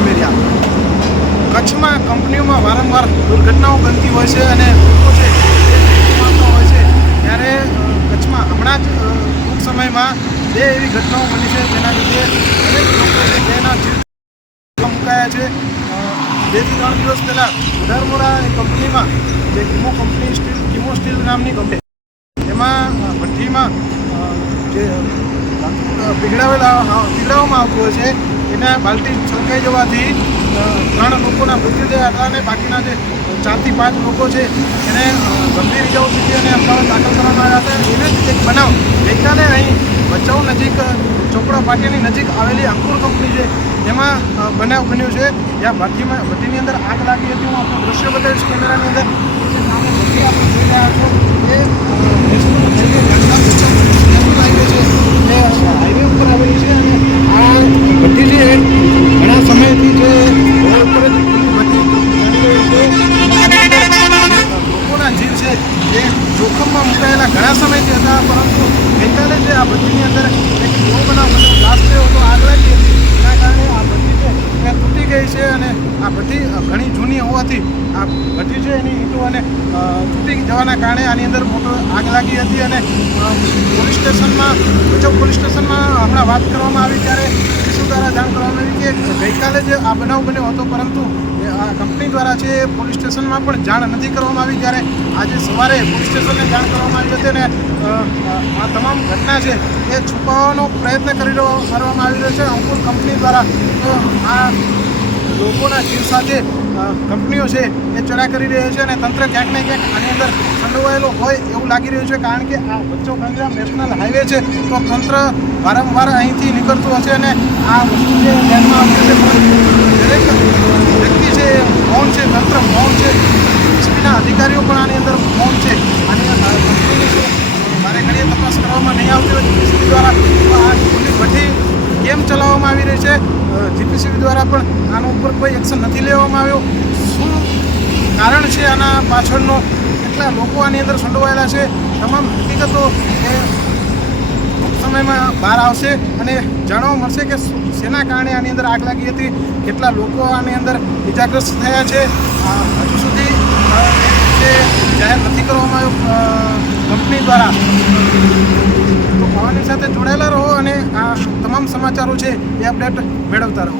ઉમેર્યા। કચ્છમાં કંપનીઓમાં વારંવાર દુર્ઘટનાઓ બનતી હોય છે અને લોકો છે એ ગુમાવતા હોય છે, ત્યારે કચ્છમાં હમણાં જ ટૂંક સમયમાં 2 એવી ઘટનાઓ બની છે જેના લીધે અનેક લોકો છે જેના જીવ મુકાયા છે। 2 થી 3 દિવસ પહેલાં ઉધારમોરા કંપનીમાં જે કિમો સ્ટીલ નામની કંપની, એમાં ભઠ્ઠીમાં જે પીગળાવવામાં આવતું હોય છે એના બાલ્ટી છલકાઈ જવાથી 3 લોકોના મૃત્યુ થયા હતા અને બાકીના જે 4 થી 5 લોકો છે એને ગંભીર ઇજાઓ સુધી અને અમદાવાદ દાખલ કરવામાં આવ્યા હતા। એને જ એક બનાવ ગઈકાલે અહીં ભચાઉ નજીક ચોપડા પાટિયાની નજીક આવેલી અંકુર કંપની છે એમાં બનાવ બન્યો છે, જ્યાં ભઠ્ઠીની અંદર આગ લાગી હતી। હું આપણું દ્રશ્ય બતાવીશ કેમેરાની અંદર। ભઠ્ઠી આપણે જોઈ રહ્યા છો એ હાઈવે ઉપર આવેલી છે અને આ ભઠ્ઠી છે એ ઘણા સમયથી જે રોડ ઉપર જ ભઠ્ઠી ચાલી રહી છે। લોકોના જીવ છે એ જોખમમાં મુકાયેલા ઘણા સમયથી હતા, પરંતુ ગઈકાલે જે આ ભઠ્ઠીની અંદર એક એવો બનાવ બન્યો, બ્લાસ્ટ થયો હતો, આગ લાગી હતી, એના કારણે આ ભઠ્ઠી છે એ તૂટી ગઈ છે અને આ ભઠ્ઠી ઘણી જૂની હોવાથી આ ભઠ્ઠી છે એની ઈંટો અને તૂટી જવાના કારણે આની અંદર મોટો આગ લાગી હતી અને પોલીસ સ્ટેશનમાં ભચાઉ પોલીસ સ્ટેશનમાં હમણાં વાત કરવામાં આવી ત્યારે સીસુ દ્વારા જાણ કરવામાં આવી કે ગઈકાલે જ આ બનાવ બન્યો હતો, પરંતુ આ કંપની દ્વારા છે પોલીસ સ્ટેશનમાં પણ જાણ નથી કરવામાં આવી। ત્યારે આજે સવારે પોલીસ સ્ટેશનને જાણ કરવામાં આવી હતી અને આ તમામ ઘટના છે એ છુપાવવાનો પ્રયત્ન કરવામાં આવી રહ્યો છે અંકુર કંપની દ્વારા। તો આ લોકોના જીવ સાથે કંપનીઓ છે એ ચડા કરી રહી છે અને તંત્ર ક્યાંક ને ક્યાંક આની અંદર સંડોવાયેલો હોય એવું લાગી રહ્યું છે, કારણ કે આ ભચાઉ ગાંધીધામ નેશનલ હાઈવે છે તો તંત્ર વારંવાર અહીંથી નીકળતું હશે અને આ વસ્તુ જે ધ્યાનમાં આવતી છે, દરેક વ્યક્તિ છે મૌન છે, તંત્ર મૌન છે, એસપીના અધિકારીઓ પણ આની અંદર મૌન છે। આની કંપનીની શું મારે ઘણી તપાસ કરવામાં નહીં આવતી હોય જીપીસીબી દ્વારા, તો આ ખુલ્લી ભઠ્ઠી કેમ ચલાવવામાં આવી રહી છે, જીપીસીબી દ્વારા પણ આના ઉપર કોઈ એક્શન નથી લેવામાં આવ્યો। શું કારણ છે આના પાછળનો, કેટલા લોકો આની અંદર સંડોવાયેલા છે, તમામ હકીકતો એ ટૂંક સમયમાં બહાર આવશે અને જાણવા મળશે કે શેના કારણે આની અંદર આગ લાગી હતી, કેટલા લોકો આની અંદર ઇજાગ્રસ્ત થયા છે। હજુ સુધી જે જાહેર નથી કરવામાં આવ્યું કંપની દ્વારા। તો આની સાથે જોડાયેલા રહો અને આ તમામ સમાચારો છે એ અપડેટ મેળવતા રહો।